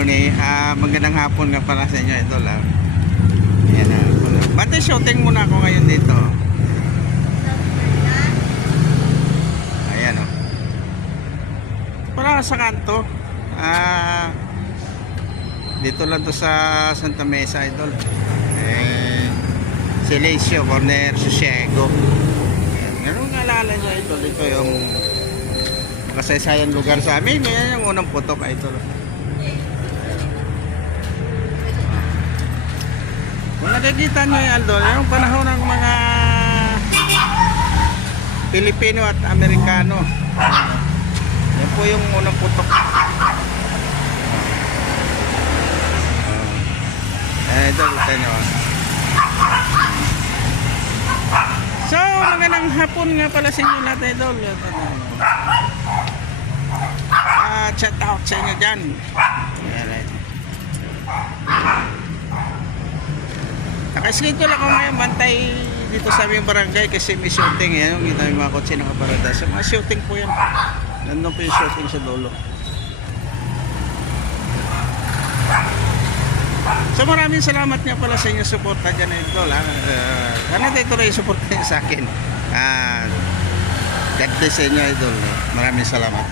morning. Magandang hapon nga pala sa inyo, idol. Ayan na. Bate, shooting muna ako ngayon dito. Ayan o. Para sa kanto. Dito lang to sa Santa Mesa, idol. Silencio, corner, Sosiego. Ganun nga alala nyo, idol. Ito yung kasaysayan lugar sa amin. Yan yung unang putok, idol. Kung nakikita nyo yan doon, yung panahon ng mga Pilipino at Amerikano. Yan po yung unang putok. Ito, kita nyo. So, magandang hapon nga pala sa inyo lahat, idol. Chat out sa inyo dyan. Nakaschedule ako ngayon bantay dito sa aming barangay kasi may shooting yan. Yung kita yung mga kotse nakaparada. So mga shooting po yan. Nandun po yung shooting sa dulo. So maraming salamat nga pala sa inyo suporta dyan, idol. Sana dito na yung suporta sa akin. God bless sa inyo, idol. Maraming salamat.